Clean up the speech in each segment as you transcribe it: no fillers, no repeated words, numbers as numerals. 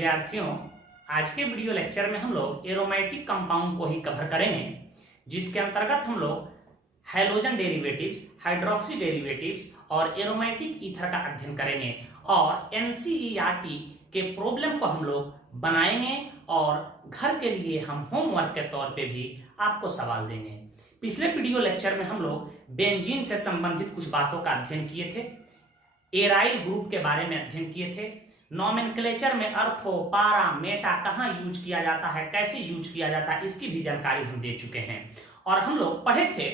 विद्यार्थियों, आज के वीडियो लेक्चर में हम लोग एरोमेटिक कंपाउंड को ही कवर करेंगे, जिसके अंतर्गत हम लोग हैलोजन डेरिवेटिव्स, हाइड्रोक्सी डेरिवेटिव्स और एरोमेटिक ईथर का अध्ययन करेंगे और एनसीईआरटी के प्रॉब्लम को हम लोग बनाएंगे और घर के लिए हम होमवर्क के तौर पे भी आपको सवाल देंगे। पिछले वीडियो लेक्चर में हम लोग बेंजीन से संबंधित कुछ बातों का अध्ययन किए थे, एराइल ग्रुप के बारे में अध्ययन किए थे, नॉमेनक्लेचर में अर्थो, पारा, मेटा कहाँ यूज किया जाता है, कैसे यूज किया जाता है, इसकी भी जानकारी हम दे चुके हैं। और हम लोग पढ़े थे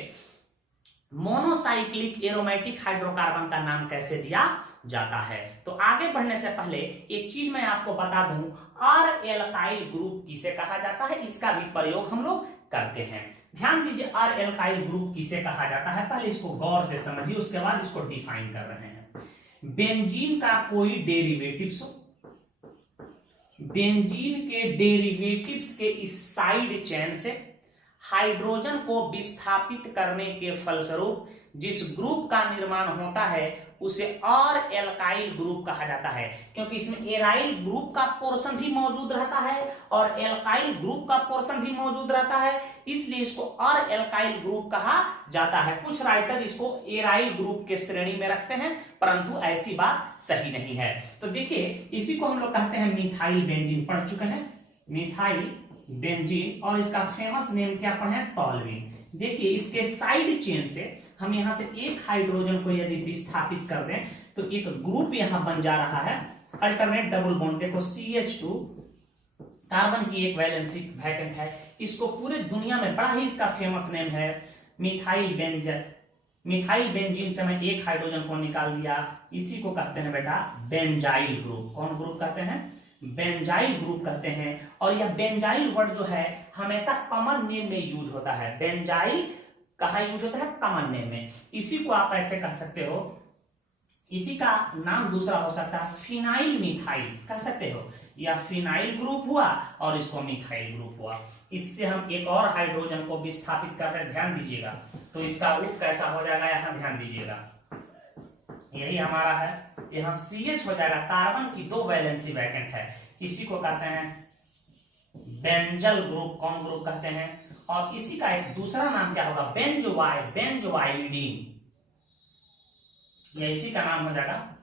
मोनोसाइक्लिक एरोमेटिक हाइड्रोकार्बन का नाम कैसे दिया जाता है। तो आगे बढ़ने से पहले एक चीज मैं आपको बता दूं, आर एल्काइल ग्रुप किसे कहा जाता है, इसका भी प्रयोग हम लोग करते हैं। ध्यान दीजिए, आर एल्काइल ग्रुप किसे कहा जाता है, पहले इसको गौर से समझिए, उसके बाद इसको डिफाइन कर रहे हैं। बेंजीन का कोई डेरिवेटिव्स, बेंजीन के डेरिवेटिव्स के इस साइड चेन से हाइड्रोजन को विस्थापित करने के फलस्वरूप जिस ग्रुप का निर्माण होता है उसे आर एल्काइल ग्रुप कहा जाता है, क्योंकि इसमें एराइल ग्रुप का पोर्शन भी मौजूद रहता है और एल्काइल ग्रुप का पोर्शन भी मौजूद रहता है, इसलिए इसको आर एल्काइल ग्रुप कहा जाता है। कुछ राइटर इसको एराइल ग्रुप के श्रेणी में रखते हैं, परंतु ऐसी बात सही नहीं है। तो देखिए, इसी को हम लोग कहते हैं मिथाइल बेंजीन, पढ़ चुके हैं मिथाइल बेंजीन, और इसका फेमस नेम क्या पढ़े, टॉल्यूइन। देखिए, इसके साइड चेन से हम यहां से एक हाइड्रोजन को यदि विस्थापित कर दें तो एक ग्रुप यहां बन जा रहा है, अल्टरनेट डबल बॉन्ड। देखो CH2 कार्बन की एक वैलेंसी वैकेंट है, इसको पूरे दुनिया में बड़ा ही इसका फेमस नेम है मिथाइल बेंजीन। मिथाइल बेंजीन से मैं एक हाइड्रोजन को निकाल दिया, इसी को कहते हैं बेटा बेंजाइल ग्रुप। कौन ग्रुप कहते हैं, बेंजाइल ग्रुप कहते हैं। और यह बेंजाइल वर्ड जो है हमेशा कॉमन नेम में यूज होता है। बेंजाइल कहाँ यूज होता है, कॉमन नेम में। इसी को आप ऐसे कह सकते हो, इसी का नाम दूसरा हो सकता है फिनाइल मिथाइल कह सकते हो, या फिनाइल ग्रुप हुआ और इसको मिथाइल ग्रुप हुआ। इससे हम एक और हाइड्रोजन को विस्थापित करते हैं, ध्यान दीजिएगा, तो इसका रूप कैसा हो जाएगा, यहां ध्यान दीजिएगा, यही हमारा है, यहाँ CH हो जाएगा, कार्बन की दो वैलेंसी वैकेंट है, इसी को कहते हैं बेंजल ग्रुप। कौन ग्रुप कहते हैं, और इसी का एक दूसरा नाम क्या होगा, बेंजोवाइलिडीन, या इसी का नाम हो जाएगा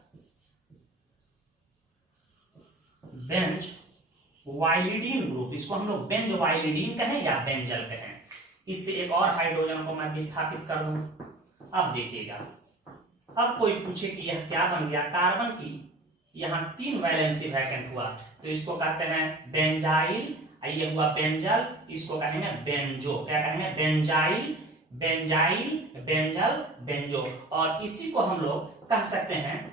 बेंजोवाइलिडीन ग्रुप। इसको हम लोग बेंजोवाइलिडीन कहें या बेंजल कहें। इससे एक और हाइड्रोजन को मैं विस्थापित कर दूं। अब देखिएगा, अब कोई पूछे कि यह क्या बन गया, कार्बन की यहां 3 वैलेंसी वैकेंट हुआ, तो इसको कहते हैं बेंजाइल, ये हुआ बेंजल, इसको कहेंगे बेंजो। क्या कहेंगे, बेंजाइल, बेंजाइल, बेंजल, बेंजो। और इसी को हम लोग कह सकते हैं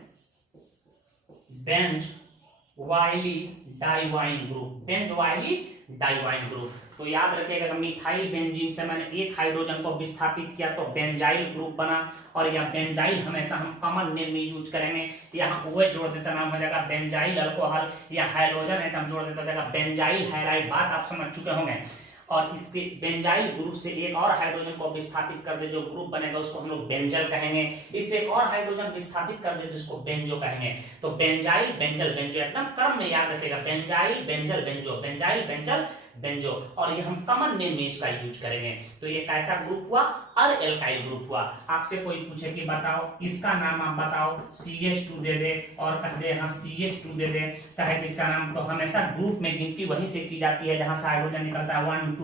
बेंजोवाइली डाइवाइन ग्रुप, बेंजोवाइली डाइवाइन ग्रुप। तो याद रखिएगा, मिथाइल बेंजीन से मैंने एक हाइड्रोजन को विस्थापित किया तो बेंजाइल ग्रुप बना, और यह बेंजाइल हमेशा हम कॉमन नेम में यूज करेंगे। यहाँ OH जोड़ देता नाम हो जाएगा बेंजाइल अल्कोहल, या हाइड्रोजन एटम जोड़ देता जाएगा बेंजाइल हाइड्राइड। बात आप समझ चुके होंगे। और इसके बेंजाइल ग्रुप से एक और हाइड्रोजन को विस्थापित कर दे, जो ग्रुप बनेगा उसको हम लोग बेंजल कहेंगे। इससे एक और हाइड्रोजन विस्थापित कर दे जिसको बेंजो कहेंगे। तो बेंजाइल, बेंजल, बेंजो, एकदम क्रम में याद रखेगा, benzyl, benzal, benzo, benzyl, benzal, benzo. और ये हम कॉमन नेम में इसका यूज करेंगे। तो ये कैसा ग्रुप हुआ, आर एल्काइल ग्रुप हुआ। आपसे कोई पूछे कि बताओ इसका नाम, आप बताओ, CH2 दे दे और कह दे हाँ CH2 दे दे, कहे इसका नाम, तो हमेशा ग्रुप में गिनती वहीं से की जाती है जहां से हाइड्रोजन निकलता है। 1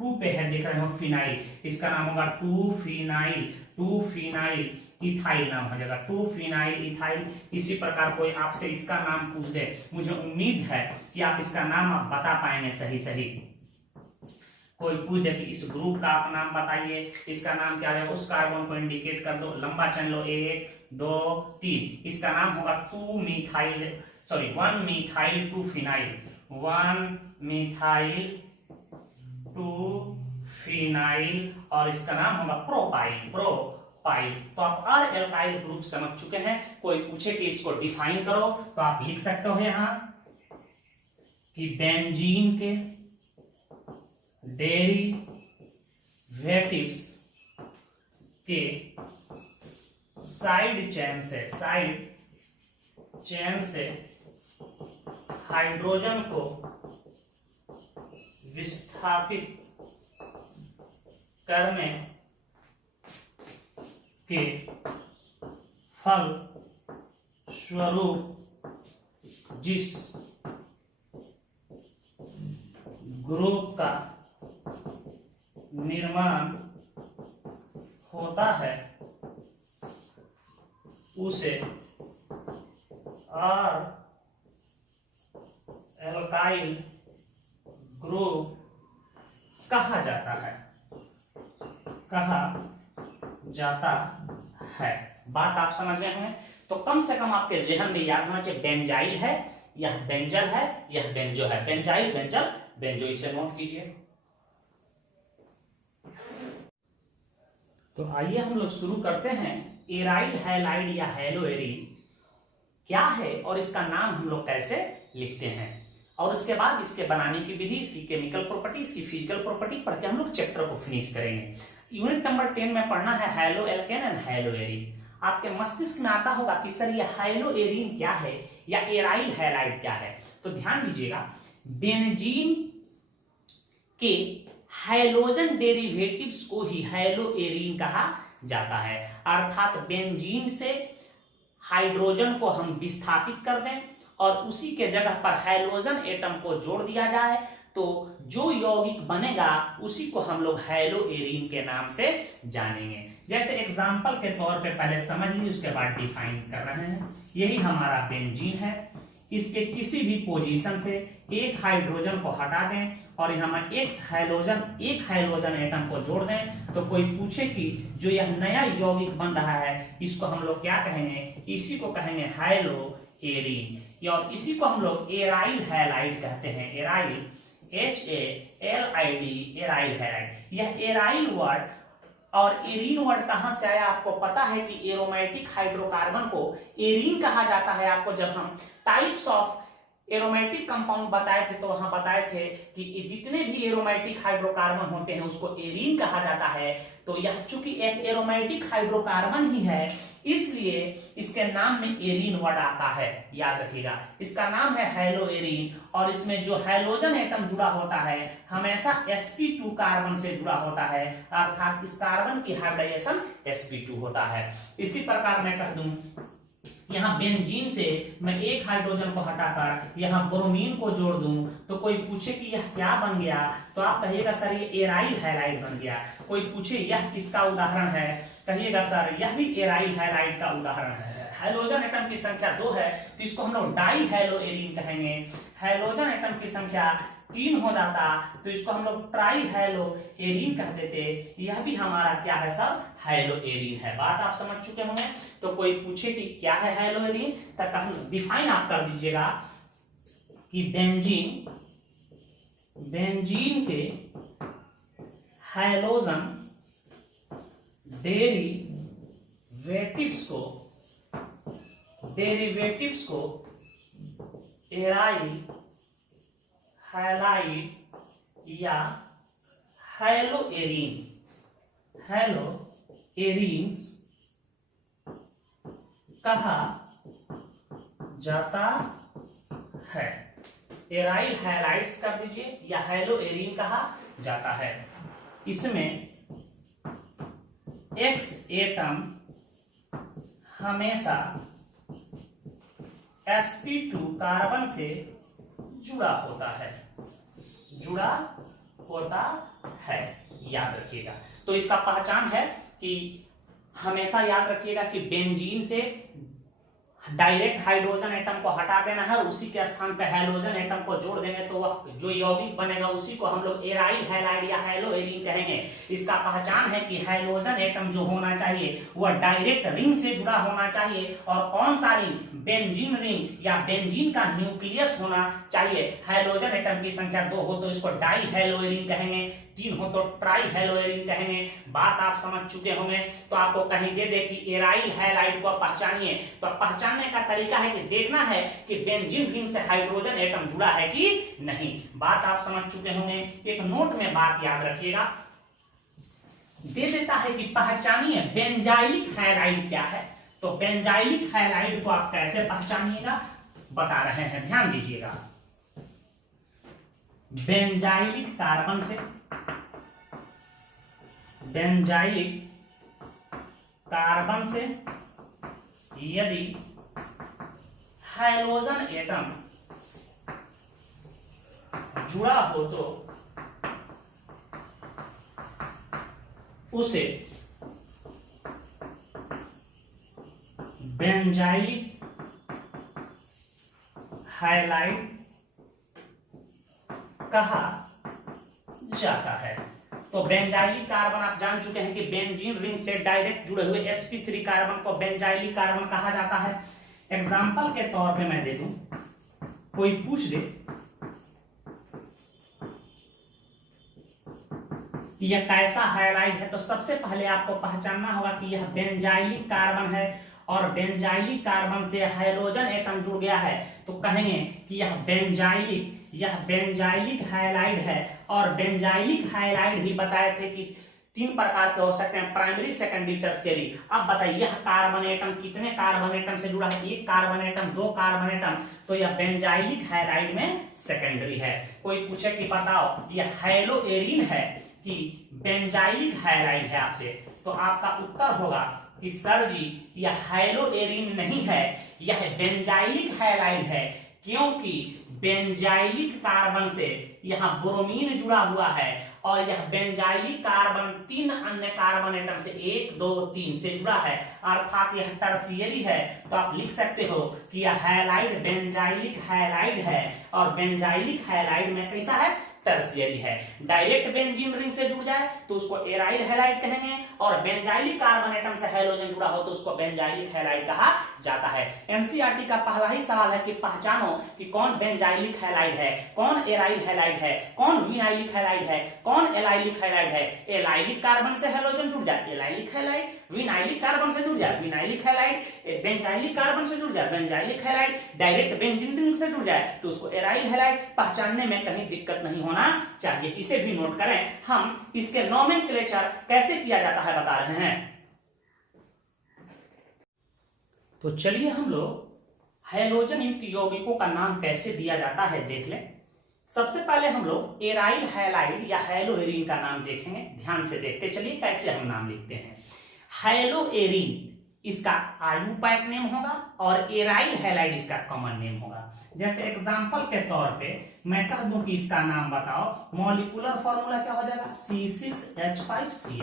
2 पे है, देख रहे हो फिनाइल, इसका नाम होगा 2 फिनाइल, 2 फिनाइल इथाइल नाम हो जाएगा, 2 फिनाइल इथाइल। इसी प्रकार कोई आपसे इसका नाम पूछ दे, मुझे उम्मीद है कि आप इसका नाम आप बता पाएंगे सही सही। कोई पूछ दे कि इस ग्रुप का आप नाम बताइए, इसका नाम क्या है, उस कार्बन को इंडिकेट कर दो, लंबा चैन लो, 1 2 3, इसका नाम होगा 1 मिथाइल 2 फिनाइल, 1 मिथाइल 2 फिनाइल, और इसका नाम होगा प्रोपाइल, प्रोपाइल। तो आप आर एल्काइल ग्रुप समझ चुके हैं। कोई पूछे कि इसको डिफाइन करो, तो आप लिख सकते हो यहां कि बेंजीन के डेरिवेटिव्स के साइड चेन से हाइड्रोजन को विस्थापित करने के फल स्वरूप जिस ग्रुप का निर्माण होता है उसे और एल्काइल ग्रुप कहा जाता है। बात आप समझ गए हैं। तो कम से कम आपके जहन में याद होना चाहिए, बेंजाइल है, यह बेंजल है, यह बेंजो है। बेंजाइल, बेंजल, बेंजो, इसे नोट कीजिए। तो आइए हम लोग शुरू करते हैं। एराइल हैलाइड या हैलोएरीन क्या है और इसका नाम हम लोग कैसे लिखते हैं, और उसके बाद इसके बनाने की विधि, इसकी केमिकल प्रॉपर्टी, इसकी फिजिकल प्रॉपर्टी पढ़ के हम लोग चैप्टर को फिनिश करेंगे। यूनिट नंबर 10 में पढ़ना है हैलो एल्केन एंड हैलोएरीन। आपके मस्तिष्क में आता होगा कि सर ये हैलोएरीन क्या है या एराइल हैलाइड क्या है। तो ध्यान दीजिएगा, बेंजीन के हैलोजन डेरिवेटिव्स को ही हैलोएरीन कहा जाता है। अर्थात बेंजीन से हाइड्रोजन को हम विस्थापित कर दें और उसी के जगह पर हैलोजन एटम को जोड़ दिया जाए तो जो यौगिक बनेगा उसी को हम लोग हैलोएरीन के नाम से जानेंगे। जैसे एग्जांपल के तौर पे पहले समझ लीजिए, उसके बाद डिफाइन कर रहे हैं। यही हमारा बेंजीन है, इसके किसी भी पोजीशन से एक हाइड्रोजन को हटा दें और यहाँ एक हाइड्रोजन एटम को जोड़ दें तो कोई पूछे कि जो यह नया यौगिक बन रहा है इसको हम लोग क्या कहेंगे, इसी को कहेंगे हैलोएरीन, और इसी को हम लोग एराइल हैलाइड कहते हैं। Aryl, HALID, aryl halide. यह एराइल वर्ड और एरीन वर्ड कहां से आया आपको पता है कि एरोमेटिक हाइड्रोकार्बन को एरीन कहा जाता है। आपको जब हम टाइप्स ऑफ एरोमेटिक कंपाउंड बताए थे तो वहां बताए थे कि जितने भी एरोमेटिक हाइड्रोकार्बन होते हैं उसको एरीन कहा जाता है। तो यह चूंकि एक एरोमेटिक हाइड्रोकार्बन ही है इसलिए इसके नाम में एरीन वर्ड आता है, याद रखिएगा। इसका नाम है हैलोएरीन और इसमें जो हैलोजन एटम जुड़ा होता है हमेशा sp2 कार्बन से जुड़ा होता है, अर्थात इस कार्बन की हाइब्रिडेशन sp2 होता है। इसी प्रकार मैं कह दूं यहाँ बेंजीन से मैं एक हाइड्रोजन को हटाकर यहाँ ब्रोमीन को जोड़ दूं तो कोई पूछे कि यह क्या बन गया तो आप कहिएगा सर ये एराइल हैलाइड बन गया। कोई पूछे यह किसका उदाहरण है, कहिएगा सर यह भी एराइल हैलाइड का उदाहरण है। हाइड्रोजन एटम की संख्या 2 है तो इसको हम लोग डाई हैलोएरीन कहेंगे। हाइड्रोजन एटम की संख्या 3 हो जाता तो इसको हम लोग ट्राई हैलोएरीन कह देते। यह भी हमारा क्या है सर, हैलोएरीन है। बात आप समझ चुके होंगे। तो कोई पूछे कि क्या है हैलोएरीन तक हम डिफाइन आप कर दीजिएगा कि बेंजीन के हैलोजन डेरिवेटिव्स को एराइल हैलाइड या हैलोएरीन्स कहा जाता है। एराइल हैलाइड्स कर दीजिए या हैलोएरीन कहा जाता है। इसमें X एटम हमेशा sp2 कार्बन से जुड़ा होता है, याद रखिएगा। तो इसका पहचान है कि हमेशा याद रखिएगा कि बेंजीन से डायरेक्ट हाइड्रोजन एटम को हटा देना है और उसी के स्थान पे हाइड्रोजन एटम को जोड़ देंगे तो वह जो यौगिक बनेगा उसी को हम लोग एराइल हैलाइड या हैलोएरीन कहेंगे। इसका पहचान है कि हाइड्रोजन एटम जो होना चाहिए वह डायरेक्ट रिंग से जुड़ा होना चाहिए और कौन सा रिंग, बेंजीन रिंग या बेंजीन का न्यूक्लियस होना चाहिए। हाइड्रोजन एटम की संख्या 2 हो तो इसको डाई हैलोएरीन कहेंगे, 3 हो तो ट्राई हैलोएरीन कहेंगे। बात आप समझ चुके होंगे। तो आपको कहीं दे दे कि एराइल हैलाइड को पहचानिए तो पहचानने का तरीका है कि देखना है कि बेंजीन रिंग से हाइड्रोजन एटम जुड़ा है कि नहीं। बात आप समझ चुके होंगे। एक नोट में बात याद रखिएगा, दे देता है कि पहचानिए बेंजाइलिक हैलाइड क्या है। तो बेंजाइलिक हैलाइड को आप कैसे पहचानिएगा, बता रहे हैं, ध्यान दीजिएगा। बेंजाइलिक कार्बन से, बेंजाइलिक कार्बन से यदि हाइड्रोजन एटम जुड़ा हो तो उसे बेंजाइलिक हाइलाइड कहा जाता है। तो बेंजाइलिक कार्बन आप जान चुके हैं कि बेंजीन रिंग से डायरेक्ट जुड़े हुए sp3 कार्बन को बेंजाइलिक कार्बन कहा जाता है। एग्जाम्पल के तौर पे मैं दे दूं, कोई पूछ दे कि यह कैसा हाइलाइट है, तो सबसे पहले आपको पहचानना होगा कि यह बेंजाइलिक कार्बन है और बेंजाइलिक कार्बन से हाइड्रोजन एटम जुड़ गया है, तो कहेंगे कि यह बेंजाइलिक हाइलाइड है। और बेंजाइलिक हाइलाइड भी बताए थे कि 3 प्रकार के हो सकते हैं, प्राइमरी, सेकेंडरी, टर्शियरी। अब बताइए यह कार्बन एटम कितने कार्बन एटम से जुड़ा है? 1 कार्बन एटम, 2 कार्बन एटम, तो यह बेंजाइलिक हाइलाइड में सेकेंडरी है। कोई पूछे कि बताओ यह हाइलोएरिन है कि बेंजाइलिक हाइलाइड है आपसे, तो आपका उत्तर होगा कि सर जी यह हाइलोएरिन नहीं है, यह बेंजाइलिक हाइलाइड है, क्योंकि बेंजाइलिक कार्बन से यहां ब्रोमीन जुड़ा हुआ है और यह बेंजाइलिक कार्बन 3 अन्य कार्बन एटम से 1, 2, 3 से जुड़ा है, अर्थात यह टर्शियरी है। तो आप लिख सकते हो कि यह हाइलाइड बेंजाइलिक हाइलाइड है और बेंजाइलिक हाइलाइड में कैसा है? टर्शियरी है। डायरेक्ट बेंजीन रिंग से जुड़ जाए तो उसको एराइल हैलाइड कहेंगे और बेंजाइलिक कार्बन एटम से हाइड्रोजन जुड़ा हो तो उसको बेंजाइलिक हैलाइड कहा जाता है। एनसीईआरटी का पहला ही सवाल है कि पहचानो कि कौन बेंजाइलिक हैलाइड है, कौन एराइल हैलाइड है, कौन विनाइलिक हैलाइड है, कौन एलाइलिक हैलाइड है। एलाइलिक कार्बन से हाइड्रोजन जुड़ जाए एलाइलिक हैलाइड, विनाइलिक कार्बन से जुड़ जाए विनाइलिक हैलाइड, बेंजाइलिक कार्बन से जुड़ जाए benzylic halide, direct benzene ring से जुड़ जाए तो उसको एराइल हैलाइड। पहचानने में कहीं दिक्कत नहीं होना चाहिए, इसे भी नोट करें। हम इसके नोमेनक्लेचर कैसे किया जाता है बता रहे हैं। तो चलिए हम लोग हाइड्रोजन युक्त यौगिकों का नाम कैसे दिया जाता है देख लें। सबसे पहले हम लोग एराइल हैलाइड या हाइलोएरिन का नाम देखेंगे, ध्यान से देखते चलिए कैसे हम नाम लिखते हैं। हाइलोएरिन इसका आयुपैक नेम होगा और एराइल हैलाइड इसका कॉमन नेम होगा। जैसे एग्जांपल के तौर पे मैं कह दूं कि इसका नाम बताओ, मॉलिक्यूलर फॉर्मूला क्या हो जाएगा? C6H5Cl।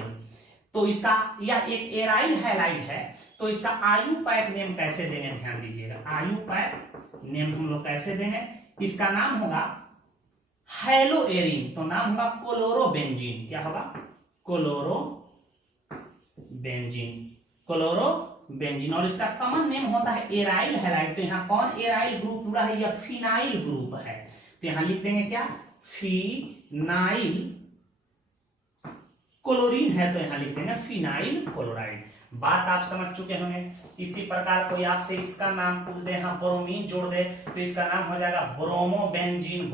तो इसका यह एक एराइल हैलाइड है, तो इसका आयुपैक नेम कैसे देंगे ध्यान दीजिएगा। आयुपैक नेम हम लोग कैसे देंगे? इसका नाम होगा हाइलोएरिन, तो नाम होगा क्लोरोबेंजीन। क्या होगा? क्लोरोबेंजीन। और इसका कॉमन नेम होता है एराइल हैलाइड। तो यहाँ कौन एराइल ग्रुप जुड़ा है? यह फिनाइल ग्रुप है, तो यहां लिख देंगे क्या? फिनाइल क्लोरीन है, तो यहां लिख देंगे फिनाइल क्लोराइड। बात आप समझ चुके होंगे। इसी प्रकार कोई आपसे इसका नाम पूछ दे, हाँ ब्रोमीन जोड़ दे, तो इसका नाम हो जाएगा ब्रोमोबेंजीन,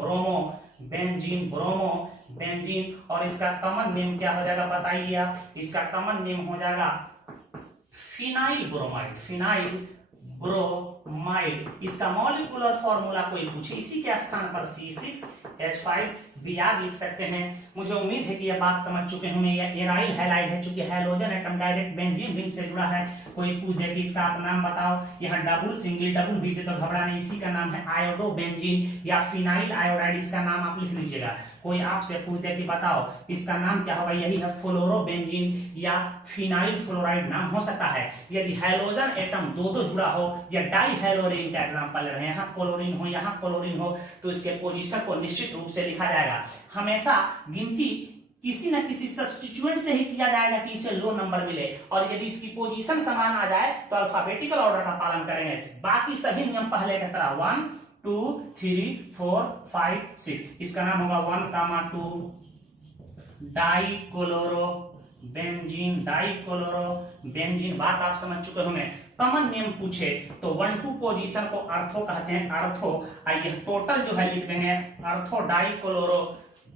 ब्रोमोबेंजीन। और इसका कॉमन नेम क्या हो जाएगा बताइए आप? इसका कॉमन नेम हो जाएगा फिनाइल ब्रोमाइड। इसका मॉलिक्यूलर फॉर्मूला कोई पूछे, इसी के स्थान पर C6H5Br लिख सकते हैं। मुझे उम्मीद है कि यह बात समझ चुके होंगे। यह एराइल हैलाइड है, चूंकि hydrogen atom direct benzene ring से जुड़ा है। कोई पूछ दे कि इसका आप नाम बताओ, यहाँ डबल सिंगल डबल भी दे तो घबराने, इसी का नाम है आयोडोबेंजीन या फिनाइल आयोडाइड, इसका नाम आप लिख लीजिएगा। कोई आपसे पूछ दे कि बताओ इसका नाम क्या होगा, यही है फ्लोरोबेंजीन या फिनाइल फ्लोराइड नाम हो सकता है। यदि हाइड्रोजन एटम दो जुड़ा हो या डाई हाइलोरिन का एग्जांपल ले रहे हैं, यहाँ क्लोरीन हो यहाँ क्लोरीन हो, तो इसके पोजीशन को निश्चित रूप से लिखा जाएगा। हमेशा गिनती किसी न किसी सब्स्टिट्यूएंट से ही किया जाएगा कि इसे लो नंबर मिले, और यदि इसकी पोजीशन समान आ जाए तो अल्फाबेटिकल ऑर्डर का पालन करेंगे। बाकी सभी नियम पहले की तरह 1 2 3 4 5 6। इसका नाम होगा 1,2 डाइक्लोरोबेंजीन। बात आप समझ चुके होंगे। कॉमन नेम पूछे तो 1-2 पोजीशन को अर्थो कहते हैं, अर्थो। आइए टोटल जो है लिख देंगे अर्थो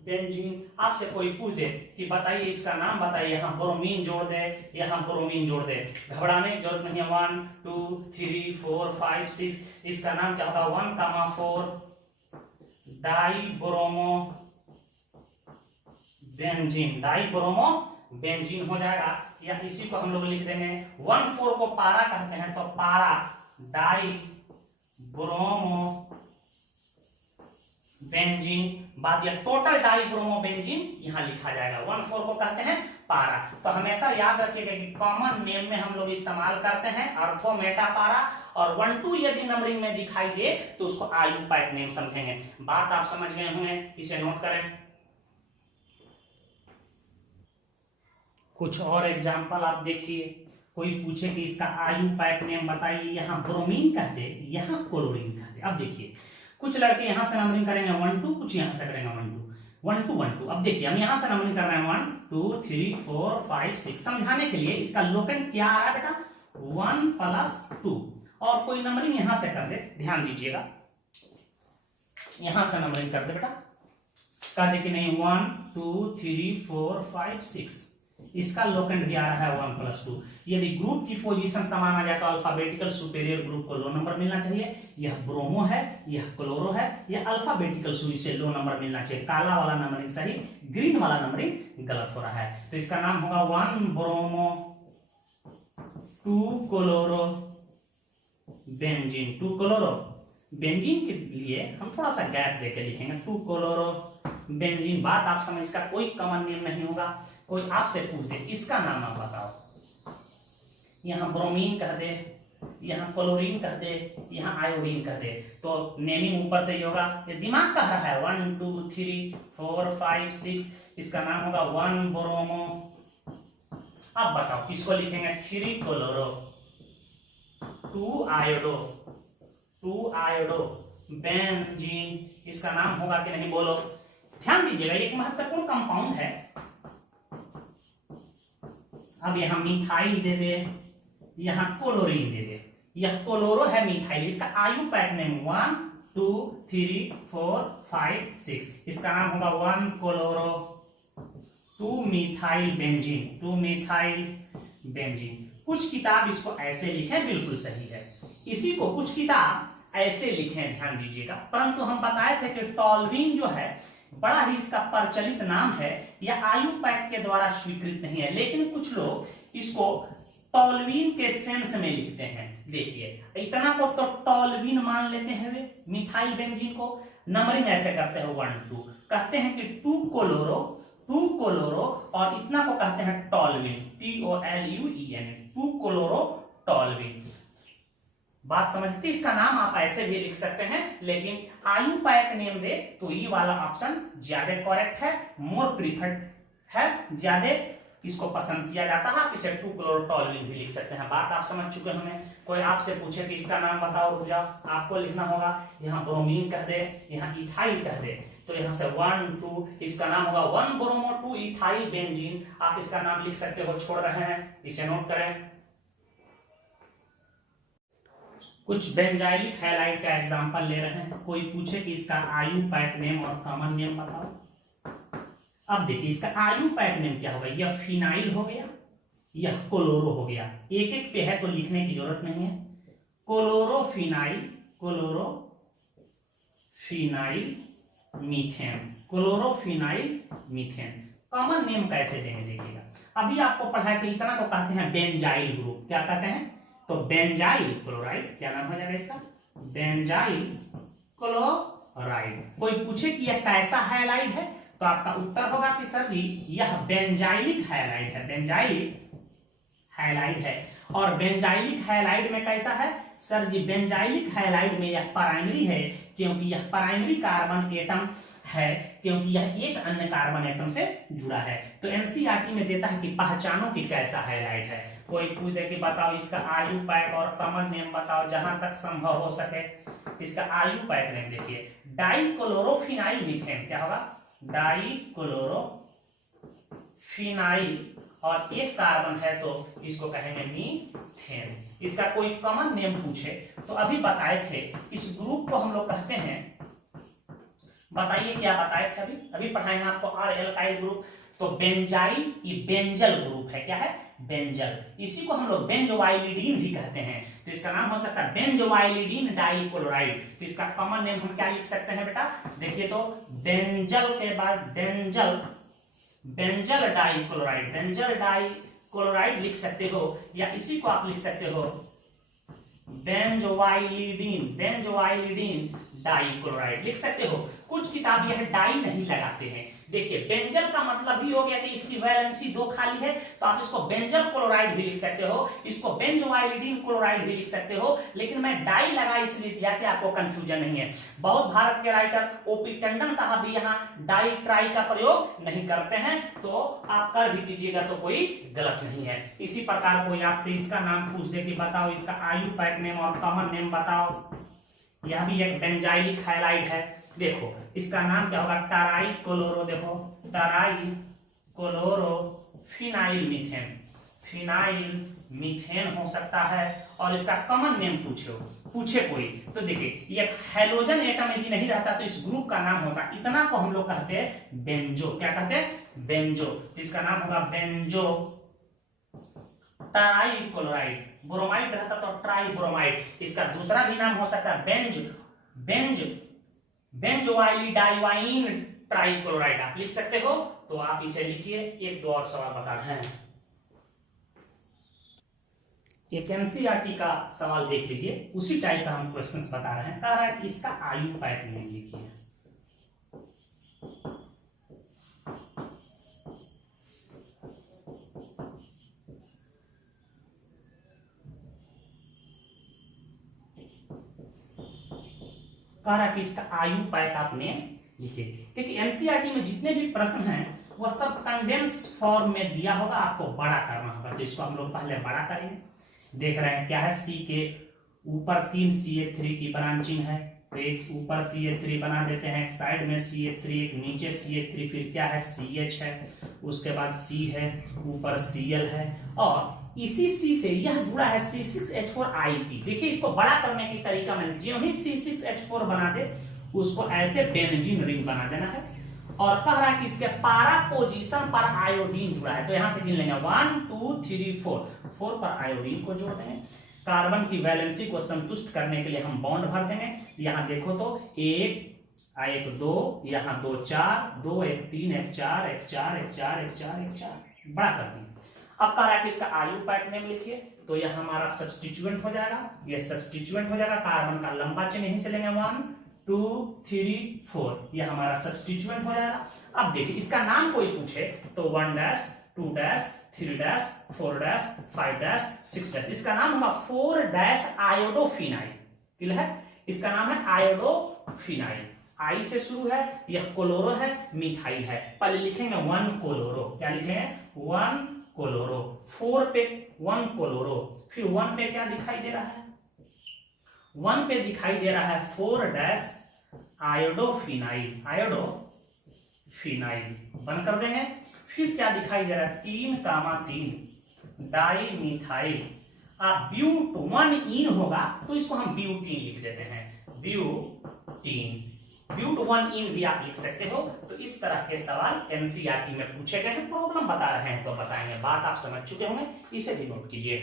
बेंजीन। आपसे कोई पूछ दे कि बताइए इसका नाम बताइए, यहाँ ब्रोमीन जोड़ दे, यहाँ ब्रोमीन जोड़ दे, घबराने की जरूरत नहीं है। 1 2 3 4 5 6, इसका नाम क्या होगा 1,4 डाइब्रोमो बेंजीन, डाइब्रोमो बेंजीन हो जाएगा। या इसी को हम लोग लिख देंगे 1,4 को पारा कहते हैं, तो पारा डाइब्रोमो बेंजीन। बात यह टोटल डाइब्रोमो बेंजीन यहां लिखा जाएगा। 1,4 को कहते हैं पारा। तो हमेशा याद रखिएगा कि कॉमन नेम में हम लोग इस्तेमाल करते हैं अर्थो मेटा पारा, और 1 2 यदि नंबरिंग में दिखाई दे तो उसको आयुपैक नेम समझेंगे। बात आप समझ गए होंगे, इसे नोट करें। कुछ और एग्जाम्पल आप देखिए, कोई पूछे कि इसका आयुपैक नेम बताइए, यहाँ ब्रोमीन कह दे, यहाँ क्लोरीन कह दे। अब देखिए कुछ लड़के यहां से नंबरिंग करेंगे 1 2, कुछ यहां से करेंगे 1 2 1 2 1 2। अब देखिए हम यहां से नंबरिंग कर रहे हैं 1 2 3 4 5 6। समझाने के लिए इसका लोकेंट क्या आ रहा है बेटा 1+2, और कोई नंबरिंग यहां से कर दे, ध्यान दीजिएगा, यहां से नंबरिंग कर दे बेटा, कर दे कि नहीं 1 2 3 4 5 6, इसका लोकेंट भी आ रहा है 1+2। यदि ग्रुप की पोजीशन समान आ जाए तो अल्फाबेटिकल सुपेरियर ग्रुप को लो नंबर मिलना चाहिए। यह ब्रोमो है, यह क्लोरो है, यह अल्फाबेटिकल सूची से लो नंबर मिलना चाहिए। काला वाला नंबरिंग सही, ग्रीन वाला नंबरिंग गलत हो रहा है। तो इसका नाम होगा 1 bromo 2 chloro benzene. 2 chloro benzene के लिए हम थोड़ा सा गैप देकर लिखेंगे 2 क्लोरो बेंजीन। बात आप समझ, इसका कोई कॉमन नेम नहीं होगा। कोई आपसे पूछ दे इसका नाम आप बताओ, यहाँ ब्रोमीन कह दे, यहाँ क्लोरीन कह दे, यहाँ आयोडीन कह दे, तो नेमिंग ऊपर से ही होगा। ये दिमाग कह रहा है 1 2 3 4 5 6, इसका नाम होगा 1 ब्रोमो। अब बताओ किसको लिखेंगे 3 क्लोरो 2 आयोडो बेंजीन, इसका नाम होगा कि नहीं बोलो। ध्यान दीजिएगा एक महत्वपूर्ण कंपाउंड है। अब यहां मिथाइल दे दे, यहां क्लोरीन दे दे, यह क्लोरो है मिथाइल, इसका आयुपैक नेम 1 2 3 4 5 6, इसका नाम होगा 1 chloro 2 methyl benzene, 2 methyl benzene. कुछ किताब इसको ऐसे लिखे, बिल्कुल सही है। इसी को कुछ किताब ऐसे लिखे, ध्यान दीजिएगा। परंतु हम बताए थे कि टॉल्वीन जो है बड़ा ही इसका प्रचलित नाम है, यह आयुपैक के द्वारा स्वीकृत नहीं है, लेकिन कुछ लोग इसको टॉल्वीन के सेंस में लिखते हैं। देखिए इतना को तो टॉल्वीन मान लेते हैं वे मिथाइल बेंजीन को। नंबरिंग ऐसे करते हैं 1 2, कहते हैं कि 2 क्लोरो और इतना को कहते हैं टॉल्वीन, TOLUEN, 2 क्लोरो टॉल्वीन। बात समझते, इसका नाम आप ऐसे भी लिख सकते हैं, लेकिन आयुपैक नेम दे तो ये वाला ऑप्शन ज्यादा करेक्ट है, मोर प्रीफर्ड है, ज्यादा इसको पसंद किया जाता है। आप इसे 2 क्लोरोटॉल्विन भी लिख सकते हैं। बात आप समझ चुके हैं। कोई आपसे पूछे कि इसका नाम बताओ, रुक जाओ, आपको लिखना होगा यहाँ ब्रोमीन कह दे, यहाँ इथाइल कह दे, तो यहाँ से 1 2, इसका नाम होगा 1 ब्रोमो 2 इथाइल बेंजीन। आप इसका नाम लिख सकते हो, छोड़ रहे हैं, इसे नोट करें। कुछ बेंजाइलिक हैलाइड का एग्जांपल ले रहे हैं। कोई पूछे कि इसका आयुपैक नेम और कॉमन नेम बताओ। अब देखिए इसका आयुपैक नेम क्या होगा, यह फिनाइल हो गया, यह क्लोरो हो गया। एक एक पे है तो लिखने की जरूरत नहीं है। Chlorophenyl methane, chlorophenyl methane. Common name कैसे देंगे देखिएगा। अभी आपको पढ़ाए थे, इतना को कहते हैं बेंजाइल ग्रुप। क्या कहते हैं, तो बेंजाइल क्लोराइड, क्या नाम हो जाएगा इसका, बेंजाइल क्लोराइड। कोई पूछे कि यह कैसा हैलाइड है, तो आपका उत्तर होगा कि सर जी यह बेंजाइलिक हैलाइड है, बेंजाइलिक हैलाइड है। और बेंजाइलिक हैलाइड में कैसा है सर जी, बेंजाइलिक हैलाइड में यह प्राइमरी है, क्योंकि यह प्राइमरी कार्बन एटम है, क्योंकि यह एक अन्य कार्बन एटम से जुड़ा है। तो एनसीईआरटी में देता है कि पहचानो कि कैसा हैलाइड है। कोई पूछे कि बताओ इसका आयुपैक और कॉमन नेम बताओ, जहां तक संभव हो सके इसका आयुपैक नेम देखिए, डाइक्लोरोफिनाइल मीथेन। क्या होगा, डाइक्लोरोफिनाइल, और एक कार्बन है तो इसको कहेंगे मीथेन। इसका कोई कॉमन नेम पूछे तो अभी बताए थे, इस ग्रुप को हम लोग कहते हैं बताइए क्या बताए थे, अभी अभी पढ़ाए हैं आपको आर एल्काइल ग्रुप। तो बेंजाइल ये बेंजल ग्रुप है, क्या है, बेंजल। इसी को हम लोग बेंजोआइलिडीन भी कहते हैं। तो इसका नाम हो सकता है बेंजोआइलिडीन डाइक्लोराइड। तो इसका कॉमन नेम हम क्या लिख सकते हैं बेटा, देखिए तो बेंजल के बाद benzyl, benzyl dichloride, benzyl dichloride लिख सकते हो, या इसी को आप लिख सकते हो बेंजोआइलिडीन, बेंजोआइलिडीन डाइक्लोराइड लिख सकते हो। कुछ किताब यह डाई नहीं लगाते हैं। देखिए बेंजल का मतलब ही हो गया कि इसकी वैलेंसी 2 खाली है, तो आप इसको बेंजल क्लोराइड भी लिख सकते हो, इसको बेंजोआइलिडीन क्लोराइड भी लिख सकते हो। लेकिन मैं डाई लगा इसलिए दिया कि आपको कंफ्यूजन नहीं है। बहुत भारत के राइटर ओपी टंडन साहब भी यहाँ डाई ट्राई का प्रयोग नहीं करते हैं, तो आप कर भी दीजिएगा तो कोई गलत नहीं है। इसी प्रकार कोई आपसे इसका नाम पूछ दे कि बताओ इसका आयुपैक नेम और कॉमन नेम बताओ, यह भी एक बेंजाइलिक हैलाइड है। देखो इसका नाम क्या होगा, टराई क्लोरो, देखो try chloro phenyl methane, phenyl methane हो सकता है। और इसका कॉमन नेम पूछे कोई तो देखिए ये हैलोजन एटम यदि नहीं रहता तो इस ग्रुप का नाम होता, इतना को हम लोग कहते हैं बेंजो, क्या कहते हैं, बेंजो। इसका नाम होगा बेंजो ट्राई क्लोराइड, ब्रोमाइड रहता तो ट्राई ब्रोमाइड। इसका दूसरा भी नाम हो सकता है बेंजोआइलिडाइवाइन ट्राइक्लोराइड, आप लिख सकते हो। तो आप इसे लिखिए। एक दो और सवाल बता रहे हैं, एक एनसीईआरटी का सवाल देख लीजिए, उसी टाइप का हम क्वेश्चंस बता रहे हैं। कह रहा है कि इसका आयुपैक नेम लिखिए। कह रहा है कि इसका आयुपैक आप नेम लिखिए। देखिए एनसीईआरटी में जितने भी प्रश्न हैं वह सब कंडेंस फॉर्म में दिया होगा, आपको बड़ा करना होगा। तो इसको हम लोग पहले बड़ा करेंगे। देख रहे हैं क्या है, सी के ऊपर 3 CH3 की ब्रांचिंग है, तो एक ऊपर CH3 बना देते हैं, एक साइड में CH3, एक नीचे CH3, फिर क्या है CH है, उसके बाद C है, ऊपर Cl है, और इसी C से यह जुड़ा है C6H4IP। देखिए इसको बड़ा करने की तरीका में जो ही C6H4 बना दे उसको ऐसे बेंजीन रिंग बना देना है। और कह रहा है कि इसके पारा पोजीशन पर आयोडीन जुड़ा है, तो यहां से गिन लेंगे 1 2 3 4 पर आयोडीन को जोड़ देंगे। कार्बन की वैलेंसी को संतुष्ट करने के लिए हम बॉन्ड भर देंगे। यहां देखो तो 1 2, यहां 2 4, 2 1 3 1 4 1 4 1 4 1 4 1 4, बड़ा कर दिए। अब कह रहा है कि इसका आयुपैक नेम लिखिए, तो यह हमारा सब्स्टिट्यूएंट हो जाएगा, यह सब्स्टिट्यूएंट हो जाएगा। कार्बन का लंबा चेन यहीं से लेंगे 1 2 3 4, यह हमारा सब्स्टिट्यूएंट हो जाएगा। अब देखिए इसका नाम कोई पूछे तो 1 dash 2 dash 3 dash 4 dash 5 dash 6 dash, इसका नाम होगा 4 डैश आयोडोफिनाइल। क्लियर है, इसका नाम है आयोडोफिनाइल। आई से शुरू है, यह क्लोरो है, मिथाइल है। पहले लिखेंगे 1 क्लोरो, क्या लिखेंगे 1 क्लोरो, 4 पे 1 क्लोरो, फिर 1 पे क्या दिखाई दे रहा है, 1 पे दिखाई दे रहा है 4 डैश आयोडोफिनाइल, आयोडोफिनाइल बंद कर देंगे। फिर क्या दिखाई दे रहा है 3,3 डाई मिथाइल। आप ब्यूट 1 इन होगा तो इसको हम ब्यूटीन लिख देते हैं, ब्यूटीन, ब्यूट 1 इन भी आप लिख सकते हो। तो इस तरह के सवाल एनसीईआरटी में पूछे गए हैं, प्रॉब्लम बता रहे हैं तो बताएंगे, बात आप समझ चुके होंगे, इसे भी नोट कीजिए।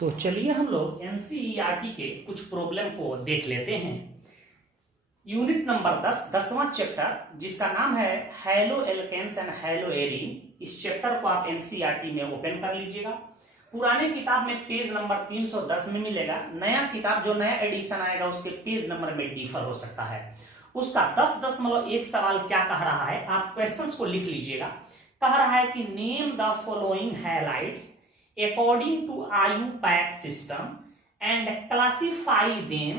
तो चलिए हम लोग एनसीईआरटी के कुछ प्रॉब्लम को देख लेते हैं। यूनिट नंबर 10, 10वां चैप्टर, जिसका नाम है haloalkanes and haloarenes. इस चैप्टर को आप एनसीईआरटी में ओपन कर लीजिएगा। पुराने किताब में पेज नंबर 310 में मिलेगा, नया किताब जो नया एडिशन आएगा उसके पेज नंबर में डिफर हो सकता है। उसका 10.1 सवाल क्या कह रहा है, आप क्वेश्चंस को लिख लीजिएगा। कह रहा है कि name the following halides according to IUPAC system and classify them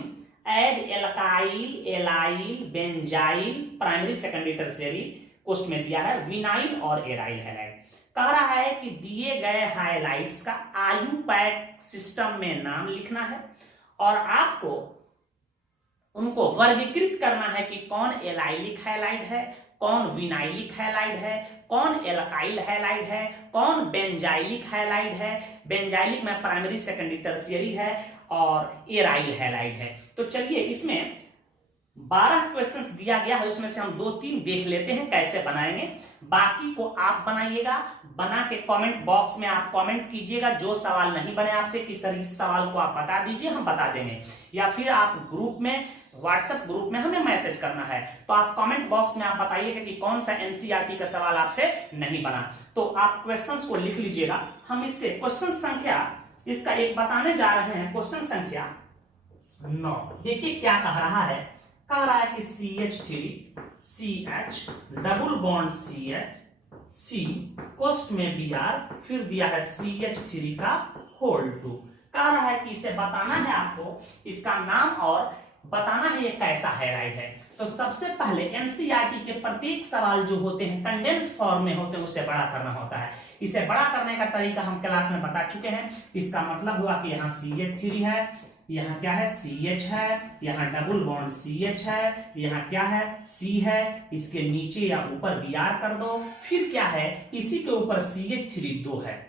as alkyl, allyl, benzyl, primary secondary tertiary. Question में दिया है विनाइल और एराइल हैलाइड। कह रहा है कि दिए गए हाइलाइट्स का आयुपैक सिस्टम में नाम लिखना है और आपको उनको वर्गीकृत करना है कि कौन एलाइलिक हैलाइड है, कौन विनाइलिक हैलाइड है, कौन एल्काइल हैलाइड है, कौन बेंजाइलिक हैलाइड है। बेंजाइलिक में प्राइमरी सेकेंडरी टर्शियरी है, और एराइल हैलाइड है। तो चलिए इसमें 12 क्वेश्चंस दिया गया है, उसमें से हम 2-3 देख लेते हैं कैसे बनाएंगे। बाकी को आप बनाइएगा, बना के कमेंट बॉक्स में आप कमेंट कीजिएगा। जो सवाल नहीं बने आपसे कि सर इस सवाल को आप बता दीजिए, हम बता देंगे, या फिर आप ग्रुप में, व्हाट्सएप ग्रुप में हमें मैसेज करना है। तो आप कमेंट बॉक्स में आप बताइएगा कि कौन सा एनसीईआरटी का सवाल आपसे नहीं बना। तो आप क्वेश्चंस को लिख लीजिएगा। हम इससे क्वेश्चन संख्या इसका एक बताने जा रहे हैं। क्वेश्चन संख्या 9 देखिए क्या कह रहा है। कह रहा है कि CH3 CH double bond CH C कोष्ठ में Br, फिर दिया है CH3 का होल 2। कह रहा है कि इसे बताना है आपको, इसका नाम और बताना है ये कैसा हैलाइड है। तो सबसे पहले एनसीईआरटी के प्रत्येक सवाल जो होते हैं कंडेंस फॉर्म में होते हैं, उसे बड़ा करना होता है। इसे बड़ा करने का तरीका हम क्लास में बता चुके हैं। इसका मतलब हुआ कि यहाँ CH3 है, यहाँ क्या है CH है, यहाँ डबल बॉन्ड CH है, यहाँ क्या है C है, इसके नीचे या ऊपर Br कर दो, फिर क्या है इसी के ऊपर CH3 2 है,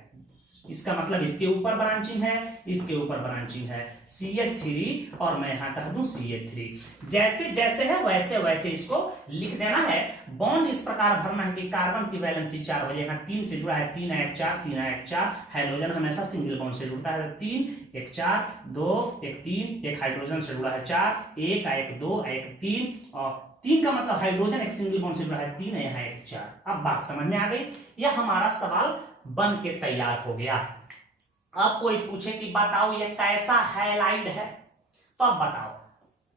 इसका मतलब इसके ऊपर ब्रांचिंग है, इसके ऊपर ब्रांचिंग है CH3, और मैं यहां कह दूं CH3। जैसे जैसे है वैसे वैसे इसको लिख देना है। बॉन्ड इस प्रकार भरना है कि कार्बन की वैलेंसी 4 बजे, यहाँ 3 से जुड़ा है, 3 1 4 3 1 4। हाइड्रोजन हमेशा सिंगल बॉन्ड से जुड़ता है, 3 1 4 2 1 3, एक हाइड्रोजन से जुड़ा है 4 1 1 2 1 3, और 3 का मतलब हाइड्रोजन एक सिंगल बॉन्ड से जुड़ा है 3 है, यहाँ 1 4। अब बात समझ में आ गई। यह हमारा सवाल बन के तैयार हो गया। अब कोई पूछे कि बताओ ये कैसा हैलाइड है, तो अब बताओ।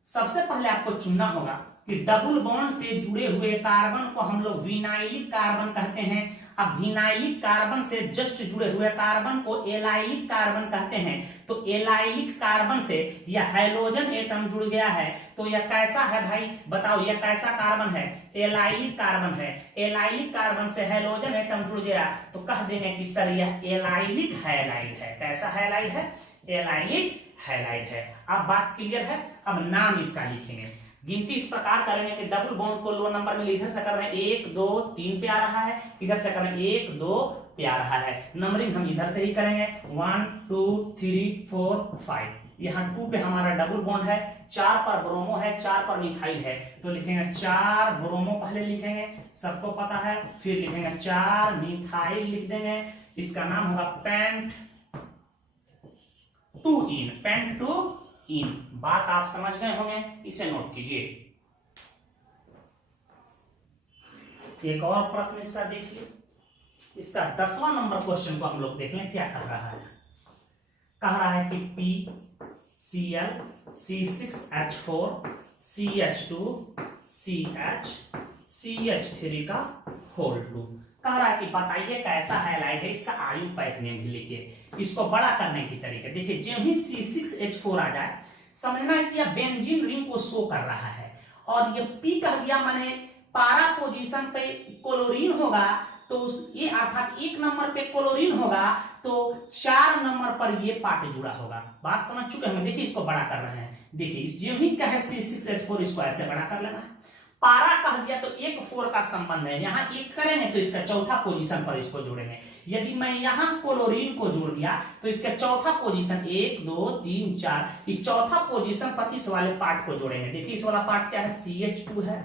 सबसे पहले आपको चुनना होगा कि डबल बॉन्ड से जुड़े हुए कार्बन को हम लोग विनाइलिक कार्बन कहते हैं। अब विनाइलिक कार्बन से जस्ट जुड़े हुए कार्बन को एलाइलिक कार्बन कहते हैं। तो एलाइलिक कार्बन से यह हाइड्रोजन एटम जुड़ गया है, तो यह कैसा है भाई बताओ, यह कैसा कार्बन है? एलाइलिक कार्बन है। एलाइलिक कार्बन से हाइड्रोजन एटम जुड़ गया तो कह देंगे कि सर यह एलाइलिक हैलाइड है। कैसा हैलाइड है? एलाइलिक हैलाइड है। अब बात क्लियर है। अब नाम इसका लिखेंगे। गिनती इस प्रकार करेंगे कि डबल बॉन्ड को लो नंबर में इधर से कर रहे हैं 1 2 3 पे आ रहा है, इधर से कर रहे हैं 1 2 पे आ रहा है। नंबरिंग हम इधर से ही करेंगे 1 2 3 4 5। यहाँ 2 पे हमारा डबल बॉन्ड है, 4 पर ब्रोमो है, 4 पर मिथाइल है, तो लिखेंगे 4 ब्रोमो पहले लिखेंगे, सबको पता है। फिर लिखेंगे 4 मिथाइल लिख देंगे, इसका नाम होगा पेंट 2 इन, पेंट 2 इन। बात आप समझ गए होंगे, इसे नोट कीजिए। एक और प्रश्न इसका देखिए, इसका 10वां नंबर क्वेश्चन को हम लोग देख लें क्या कह रहा है। कह रहा है कि PCl C6H4 CH2 CH CH3 का होल 2। कह रहा है कि बताइए कैसा हैलाइड है, इसका आयु पैक नेम भी लिखिए। इसको बड़ा करने की तरीके देखिए। जब भी C6H4 आ जाए समझना है कि यह बेंजीन रिंग को शो कर रहा है, और ये P कह दिया माने पारा पोजीशन पे क्लोरीन होगा, तो ये अर्थात 1 नंबर पे क्लोरीन होगा, तो 4 नंबर पर ये पार्ट जुड़ा होगा। बात समझ चुके हैं? देखिए इसको बड़ा कर रहे हैं। देखिए इस जो भी कहे C6H4 इसको ऐसे बड़ा कर लेना है। पारा कह दिया तो 1 4 का संबंध है, यहाँ 1 करेंगे तो इसका चौथा पोजीशन पर इसको जोड़ेंगे। यदि मैं यहाँ क्लोरीन को जोड़ दिया तो इसका चौथा पोजीशन 1 2 3 4, इस चौथा पोजीशन पर इस वाले पार्ट को जोड़ेंगे। देखिए इस वाला पार्ट क्या है? CH2 है,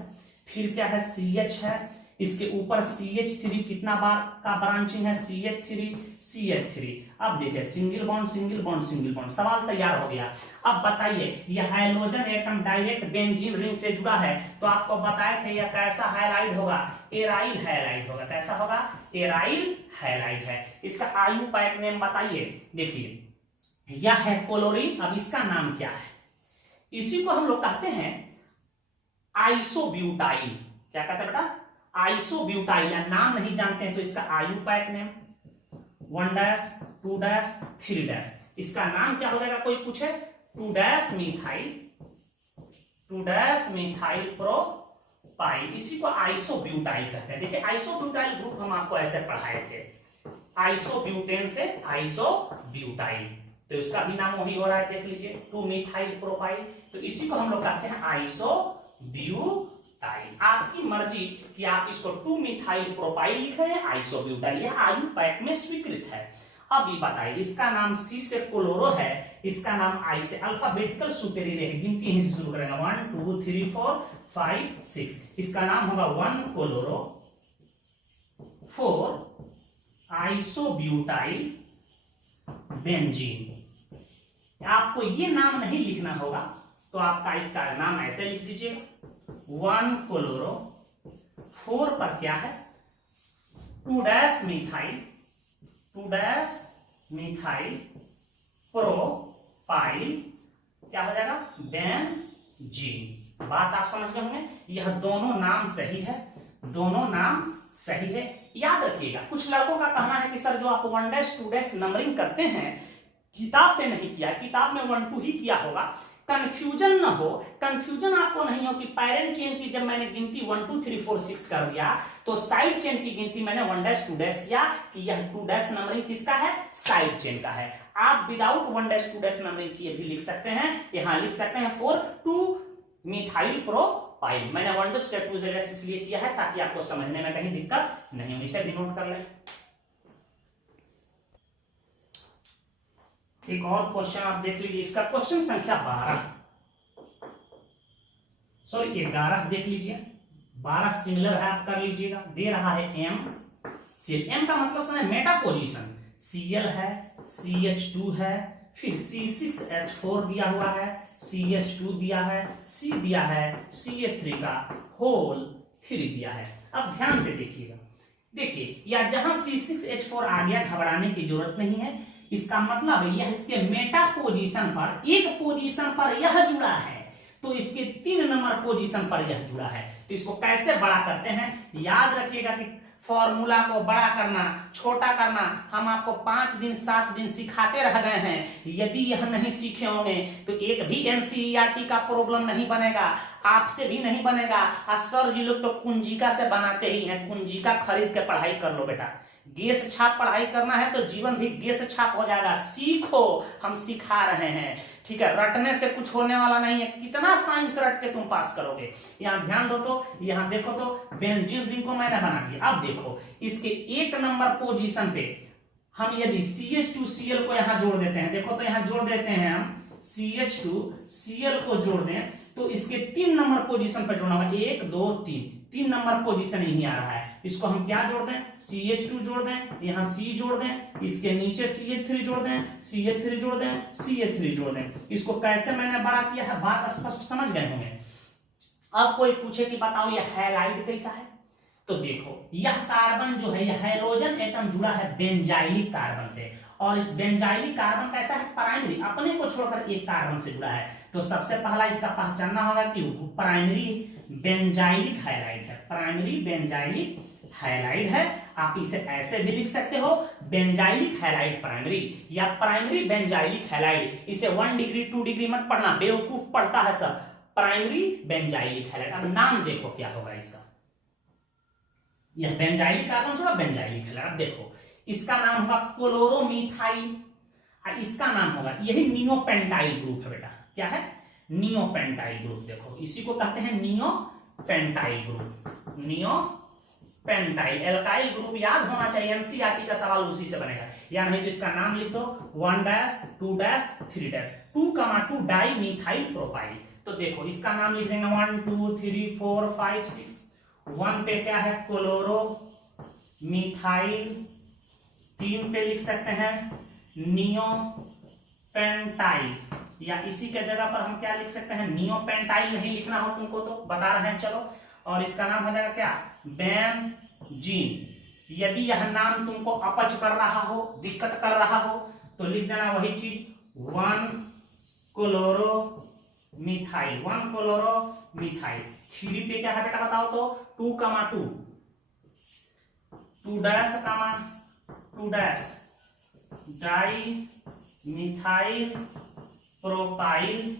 फिर क्या है? CH है, इसके ऊपर CH3 कितना बार का ब्रांचिंग है? CH3। अब देखिए single bond single bond single bond, सवाल तैयार हो गया। अब बताइए यह hydrogen atom direct benzene ring से जुड़ा है, तो आपको बताए थे यह कैसा हैलाइड होगा? एराइल हैलाइड होगा। कैसा होगा? एराइल हैलाइड है। इसका आयु पैक नेम बताइए। देखिए यह है क्लोरीन। अब इसका नाम क्या है? इसी को हम लोग कहते हैं आइसोब्यूटाइल। क्या कहते हैं बेटा? आइसोब्यूटाइल। नाम नहीं जानते हैं तो इसका आयु पैक नेम 1 2 3। इसका नाम क्या हो जाएगा? कोई पूछे 2 मिथाइल प्रोपाइल। इसी को आइसोब्यूटाइल कहते हैं। देखिए आइसोब्यूटाइल ग्रुप हम आपको ऐसे पढ़ाए थे, आइसोब्यूटेन से आइसोब्यूटाइल, तो इसका भी नाम वही हो रहा है। देख लीजिए 2 मिथाइल प्रोपाइल, तो इसी को हम लोग कहते हैं आइसोब्यूटाइल। आपकी मर्जी कि आप इसको 2 मिथाइल प्रोपाइल लिखें या आइसोब्यूटाइल, यह आयु पैक में स्वीकृत है। अब ये बताइए, इसका नाम सी से क्लोरो है, इसका नाम आई से, अल्फाबेटिकल सुपेरियर है, गिनती यहीं से शुरू करेंगे 1 2 3 4 5 6। इसका नाम होगा 1 क्लोरो 4 आइसोब्यूटाइल बेंजीन। आपको ये नाम नहीं लिखना होगा तो आपका इसका नाम ऐसे लिख दीजिएगा 1 क्लोरो 4 पर क्या है 2 डैश मिथाइल प्रोपाइल क्या हो जाएगा बेंजीन। बात आप समझ गए होंगे, यह दोनों नाम सही है, दोनों नाम सही है। याद रखिएगा, कुछ लड़कों का कहना है कि सर जो आप 1 डैश 2 डैश नंबरिंग करते हैं किताब में नहीं किया, किताब में 1 2 ही किया होगा, कंफ्यूजन ना हो, कंफ्यूजन आपको नहीं हो कि पैरेंट चेन की जब मैंने गिनती 1 2 3 4 6 कर दिया तो साइड चेन की गिनती मैंने 1 डैश 2 डैश किया कि यह 2 डैश नंबरिंग किसका है, साइड चेन का है। आप विदाउट 1 डैश 2 डैश नंबरिंग किए भी लिख सकते हैं, यहां लिख सकते हैं 4 2 मिथाइल प्रोपाइल। मैंने 1 डैश 2 डैश इसलिए किया है ताकि आपको समझने में कहीं दिक्कत नहीं हो, इसे भी नोट कर लें। एक और क्वेश्चन आप देख लीजिए, इसका क्वेश्चन संख्या 11 देख लीजिए, 12 सिमिलर है, आप कर लीजिएगा। दे रहा है एम सीएल, एम का मतलब समझ मेटा पोजीशन, सीएल है, CH2 है, फिर C6H4 दिया हुआ है, CH2 दिया है, C दिया है, CH3 का होल 3 दिया है। अब ध्यान से देखिएगा, देखिए या जहां C6H4 आ गया घबराने की जरूरत नहीं है, इसका मतलब यह इसके मेटा पोजीशन पर, एक पोजीशन पर यह जुड़ा है तो इसके 3 नंबर पोजीशन पर यह जुड़ा है। तो इसको कैसे बड़ा करते हैं, याद रखिएगा कि फॉर्मूला को बड़ा करना छोटा करना हम आपको 5 दिन 7 दिन सिखाते रह गए हैं। यदि यह नहीं सीखे होंगे तो एक भी एनसीईआरटी का प्रॉब्लम नहीं बनेगा, आपसे भी नहीं बनेगा। और सर जी लोग तो कुंजिका से बनाते ही हैं, कुंजिका खरीद के पढ़ाई कर लो बेटा। गेस छाप पढ़ाई करना है तो जीवन भी गेस छाप हो जाएगा, सीखो, हम सिखा रहे हैं, ठीक है। रटने से कुछ होने वाला नहीं है, कितना साइंस रट के तुम पास करोगे। यहाँ ध्यान दो तो, यहाँ देखो तो बेंजीन रिंग को मैंने बना दिया। अब देखो इसके 1 नंबर पोजीशन पे हम यदि CH2Cl को यहाँ जोड़ देते हैं, देखो तो यहाँ जोड़ देते हैं हम CH2Cl को जोड़ दें तो इसके 3 नंबर पोजीशन पर जोड़ना होगा, 1 2 3 नंबर पोजीशन यही आ रहा है। इसको हम क्या जोड़ दें, CH2 जोड़ दें, यहाँ C जोड़ दें, इसके नीचे CH3 जोड़ दें, CH3 जोड़ दें, CH3 जोड़ दें। इसको कैसे मैंने बड़ा किया है, बात स्पष्ट समझ गए होंगे। अब कोई पूछे कि बताओ यह हैलाइड कैसा है, तो देखो यह कार्बन जो है, यह हाइड्रोजन एटम जुड़ा है बेंजाइलिक कार्बन से, और इस बेंजाइलिक कार्बन कैसा है, प्राइमरी, अपने को छोड़कर एक कार्बन से जुड़ा है। तो सबसे पहला इसका पहचानना होगा कि प्राइमरी बेंजाइलिक हैलाइड है, प्राइमरी बेंजाइलिक हैलाइड है। आप इसे ऐसे भी लिख सकते हो, बेंजाइलिक हैलाइड प्राइमरी या प्राइमरी बेंजाइलिक हैलाइड। इसे 1 डिग्री 2 डिग्री मत पढ़ना, बेवकूफ पढ़ता है सब। प्राइमरी बेंजाइलिक हैलाइड, अब नाम देखो क्या होगा इसका, यह बेंजाइलिक कार्बन छोड़ा बेंजाइलिक हैलाइड। अब देखो इसका नाम होगा क्लोरोमीथाइल, इसका नाम होगा, यही नियोपेंटाइल ग्रुप है बेटा। क्या है, नियोपेंटाइल ग्रुप। देखो इसी को कहते हैं neopentyl group, neopentyl. Alkyl group याद होना चाहिए, एनसीईआरटी का सवाल उसी से बनेगा। या नहीं तो इसका नाम लिख दो 1 dash 2 dash 3 dash 2,2 di methyl propyl. तो देखो इसका नाम लिख देंगे 1 2 3 4 5 6। 1 पे क्या है, क्लोरो मिथाइल, 3 पे लिख सकते हैं नियोपेंटाइल, या इसी के जगह पर हम क्या लिख सकते हैं, नियोपेंटाइल नहीं लिखना हो तुमको तो बता रहे हैं, चलो। और इसका नाम हो जाएगा क्या, बेंजीन। यदि यह नाम तुमको अपच कर रहा हो, दिक्कत कर रहा हो, तो लिख देना वही चीज 1 क्लोरो मिथाइल, 1 क्लोरो मिथाइल। 3 पे क्या है बेटा बताओ तो 2,2 2 dash 2 dash di methyl propyl,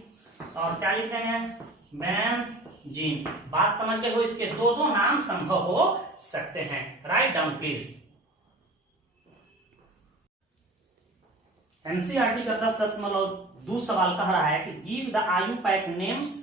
और क्या लिख रहे हैं, बेंजीन। बात समझ गए हो, इसके दो नाम संभव हो सकते हैं। Write down please. एनसीईआरटी का 10.2 सवाल कह रहा है कि give the IUPAC names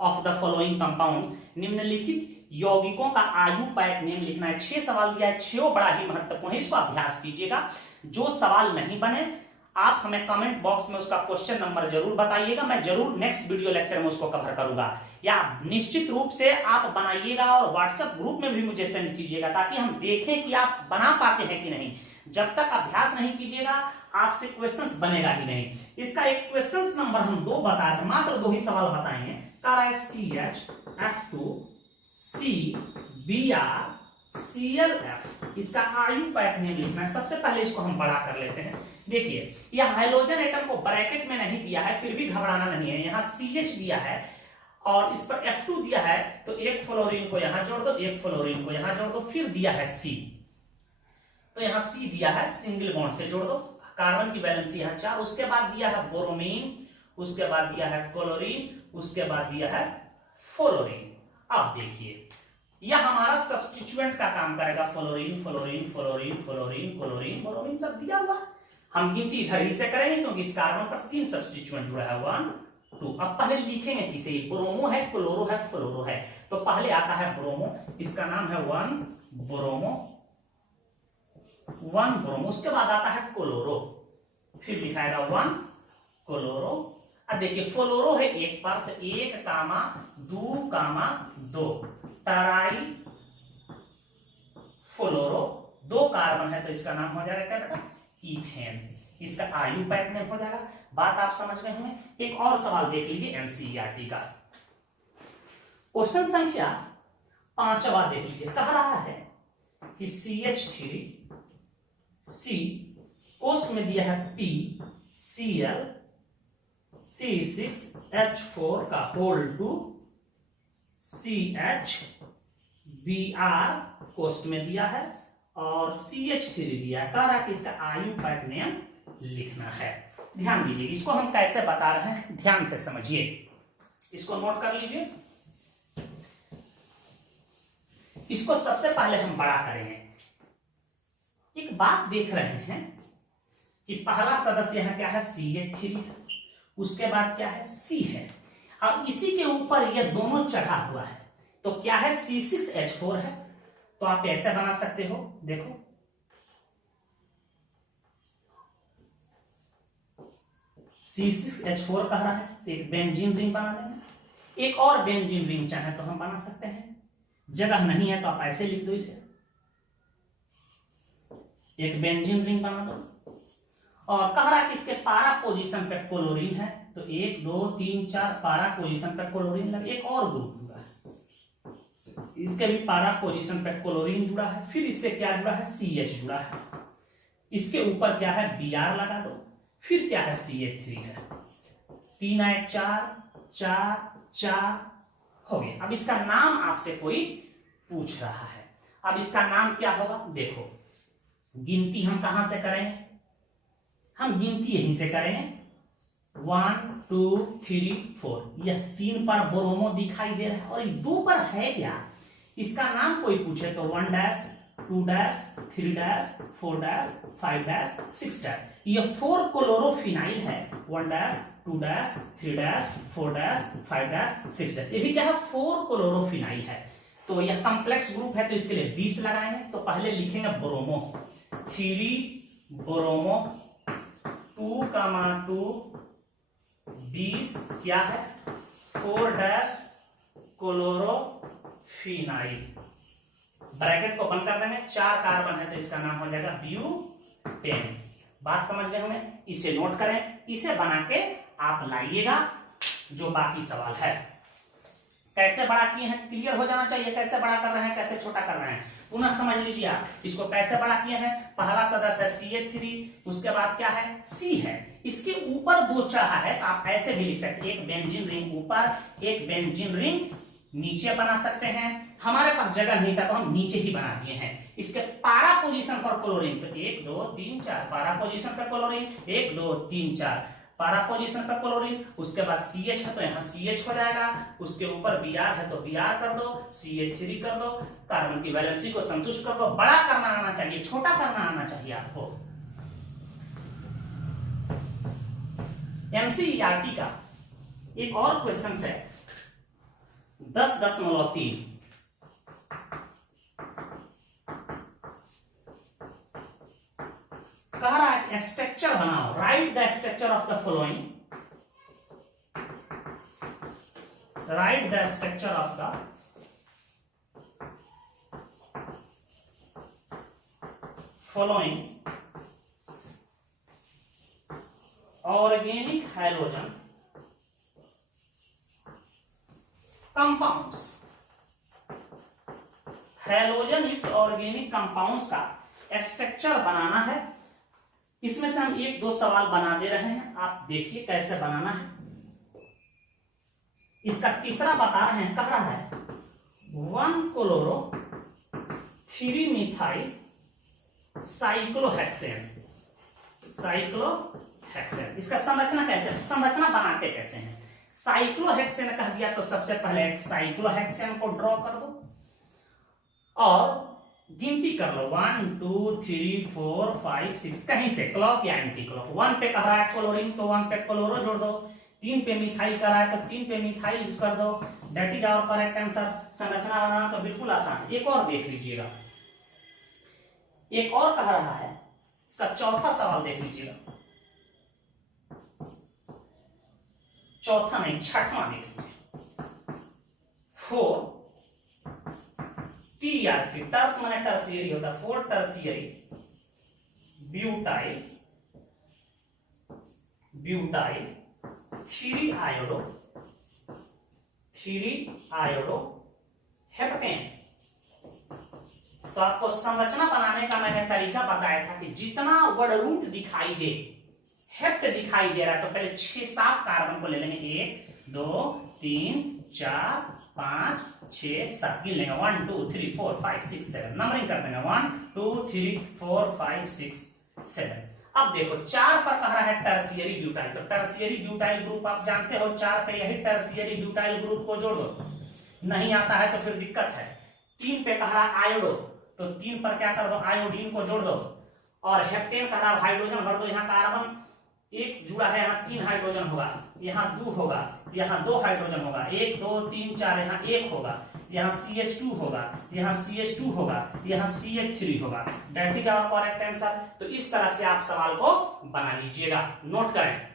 of the following compounds, निम्नलिखित यौगिकों का आयु पैट नेम लिखना है। 6 सवाल दिया है, 6 बड़ा ही महत्वपूर्ण है, इसको अभ्यास कीजिएगा। जो सवाल नहीं बने आप हमें कमेंट बॉक्स में उसका क्वेश्चन नंबर जरूर बताइएगा, मैं जरूर नेक्स्ट वीडियो लेक्चर में उसको कवर करूंगा। या निश्चित रूप से आप बनाइएगा और व्हाट्सएप ग्रुप में भी मुझे सेंड कीजिएगा, ताकि हम देखें कि आप बना पाते हैं कि नहीं। जब तक अभ्यास नहीं कीजिएगा आपसे क्वेश्चंस बनेगा ही नहीं। इसका एक क्वेश्चंस नंबर हम 2 बता रहे हैं, मात्र 2 ही सवाल बताएंगे। CHF2CBr ClF, इसका आयु पैट नेम लिखना है। सबसे पहले इसको हम बड़ा कर लेते हैं। देखिए यह हाइड्रोजन एटम को ब्रैकेट में नहीं दिया है, फिर भी घबराना नहीं है। यहाँ CH दिया है और इस पर F2 दिया है, तो एक फ्लोरीन को यहां जोड़ दो, एक फ्लोरीन को यहां जोड़ दो, फिर दिया है C, तो यहां C दिया है, सिंगल बॉन्ड से जोड़ दो। कार्बन की वैलेंसी यहां 4, उसके बाद दिया है बोरोमीन, उसके बाद दिया है क्लोरीन, उसके बाद दिया है फ्लोरीन। अब देखिए यह हमारा सब्स्टिट्यूएंट का काम करेगा, fluorine fluorine fluorine fluorine chlorine fluorine सब दिया हुआ। हम गिनती इधर ही से करेंगे क्योंकि इस कार्बन पर 3 सब्स्टिट्यूएंट जुड़ा है, 1 2। अब पहले लिखेंगे किसे, ब्रोमो है, क्लोरो है, फ्लोरो है, तो पहले आता है ब्रोमो, इसका नाम है 1 ब्रोमो, 1 ब्रोमो। उसके बाद आता है क्लोरो, फिर लिखाएगा 1 क्लोरो। अब देखिए फ्लोरो है 1 पर, तो 1 कामा 2 कामा 2 टराई फ्लोरो, 2 कार्बन है तो इसका नाम हो जाएगा क्या बेटा, इथेन। इसका आयु पैट नेम हो जाएगा। बात आप समझ गए होंगे। एक और सवाल देख लीजिए एनसीईआरटी का, क्वेश्चन संख्या 5वां देख लीजिए। कह रहा है कि CH3C कोष्ठ में दिया है PCl C6H4 का होल टू CHBr कोष्ठ में दिया है और CH3 दिया है। कह रहा है कि इसका आयु पैट नेम लिखना है। ध्यान दीजिए, इसको हम कैसे बता रहे हैं, ध्यान से समझिए, इसको नोट कर लीजिए। इसको सबसे पहले हम बड़ा करेंगे। एक बात देख रहे हैं कि पहला सदस्य यहां क्या है, CH3 है, उसके बाद क्या है, C है। अब इसी के ऊपर ये दोनों चढ़ा हुआ है, तो क्या है, C6H4 है। तो आप ऐसे बना सकते हो, देखो C6H4 कह रहा है, तो एक बेंजीन रिंग बना देंगे। एक और बेंजीन रिंग चाहे तो हम बना सकते हैं, जगह नहीं है तो आप ऐसे लिख दो इसे, एक बेंजीन रिंग बना दो। और कह रहा है कि इसके पारा पोजीशन पे क्लोरीन है, तो 1 2 3 4 पारा पोजीशन पे क्लोरीन लगे। एक और ग्रुप जुड़ा है, इसके भी पारा पोजीशन पे क्लोरीन जुड़ा है, फिर इससे क्या जुड़ा है, CH जुड़ा है। इसके ऊपर क्या है, Br लगा दो, फिर क्या है, CH3 है। 3 8 4 4 4 हो गया। अब इसका नाम आपसे कोई पूछ रहा है, अब इसका नाम क्या होगा, देखो गिनती हम कहां से करेंगे, हम गिनती यहीं से करेंगे, 1 2 3 4। यह 3 पर ब्रोमो दिखाई दे रहा है और 2 पर है क्या, इसका नाम कोई पूछे तो 1 dash 2 dash 3 dash 4 dash 5 dash 6 dash. यह 4 क्लोरोफिनाइल है, 1 dash 2 dash 3 dash 4 dash 5 dash 6 dash. ये भी क्या है, 4 क्लोरोफिनाइल है। तो यह कॉम्प्लेक्स ग्रुप है तो इसके लिए 20 लगाएंगे। तो पहले लिखेंगे ब्रोमो, 3 ब्रोमो 2 कामा 2 20 क्या है, 4 डैश क्लोरोफिनाइल। ब्रैकेट को बंद कर देंगे, 4 कार्बन है तो इसका नाम हो जाएगा ब्यूटेन। बात समझ गए हमें, इसे नोट करें, इसे बना के आप लाइएगा जो बाकी सवाल है। कैसे बड़ा किए हैं क्लियर हो जाना चाहिए, कैसे बड़ा कर रहे हैं, कैसे छोटा कर रहे हैं, पुनः समझ लीजिए आप। इसको कैसे बड़ा किए हैं, पहला सदस्य CH3, उसके बाद क्या है, C है, इसके ऊपर 2 चढ़ा है तो आप ऐसे भी लिख सकते हैं, एक बेंजीन रिंग ऊपर, एक बेंजीन रिंग नीचे बना सकते हैं। हमारे पास जगह नहीं था तो हम नीचे ही बना दिए हैं। इसके पारा पोजीशन पर क्लोरीन, तो 1 2 3 4 पारा पोजीशन पर क्लोरीन, 1 2 3 4 पारा पोजीशन पर क्लोरीन। उसके बाद CH है तो यहाँ CH हो जाएगा, उसके ऊपर Br है तो Br कर दो, CH3 कर दो, कार्बन की वैलेंसी को संतुष्ट कर दो। बड़ा करना आना चाहिए, छोटा करना आना चाहिए आपको। एनसीईआरटी का एक और क्वेश्चन है 10.3, स्ट्रक्चर बनाओ, right the structure of the following, right the structure of the following organic hydrogen compounds, halogen युक्त ऑर्गेनिक कंपाउंड्स का स्ट्रक्चर बनाना है। इसमें से हम एक दो सवाल बना दे रहे हैं, आप देखिए कैसे बनाना है। इसका तीसरा बता रहे हैं, कह रहा है 1 क्लोरो 3 मिथाइल साइक्लोहेक्सेन, साइक्लोहेक्सेन। इसका संरचना कैसे, संरचना बनाते कैसे हैं। साइक्लोहेक्सेन कह दिया तो सबसे पहले एक साइक्लोहेक्सेन को ड्रॉ कर दो और गिनती कर लो 1 2 3 4 5 6, कहीं से क्लॉक या एंटी क्लॉक। 1 पे कह रहा है क्लोरीन तो 1 पे क्लोरो जोड़ दो, 3 पे मिथाइल कर रहा है तो 3 पे मिथाइल कर दो, that is our correct answer. संरचना बनाना तो बिल्कुल आसान। एक और देख लीजिएगा, एक और कह रहा है, इसका चौथा सवाल देख लीजिएगा, चौथा नहीं छठवां देख लीजिए। 4 TRP, टर्स माने टर्शियरी होता है, 4 टर्शियरी ब्यूटाइल 3 आयोडो हेप्टेन। तो आपको संरचना बनाने का मैंने तरीका बताया था कि जितना वर्ड रूट दिखाई दे, हेप्ट दिखाई दे रहा है, तो पहले 6-7 कार्बन को ले लेंगे, 1 2 3 4 5 6 7 गिन लेंगे, 1 2 3 4 5 6 7, नंबरिंग कर देंगे 1 2 3 4 5 6 7। अब देखो 4 पर कह रहा है टर्शियरी ब्यूटाइल, तो टर्शियरी ब्यूटाइल ग्रुप आप जानते हो, 4 पे यही टर्शियरी ब्यूटाइल ग्रुप को जोड़ दो, नहीं आता है तो फिर दिक्कत है। 3 पे कह रहा है आयोडो, तो 3 पर क्या कर दो, आयोडीन को जोड़ दो। और हेप्टेन कह रहा है हाइड्रोजन भर दो, यहाँ कार्बन एक जुड़ा है, यहाँ 3 हाइड्रोजन होगा, यहाँ 2 होगा, यहाँ 2 हाइड्रोजन होगा, 1 2 3 4, यहाँ 1 होगा, यहाँ CH2 होगा, यहाँ CH2 होगा, यहाँ CH3 होगा। That is our correct answer. तो इस तरह से आप सवाल को बना लीजिएगा, नोट करें।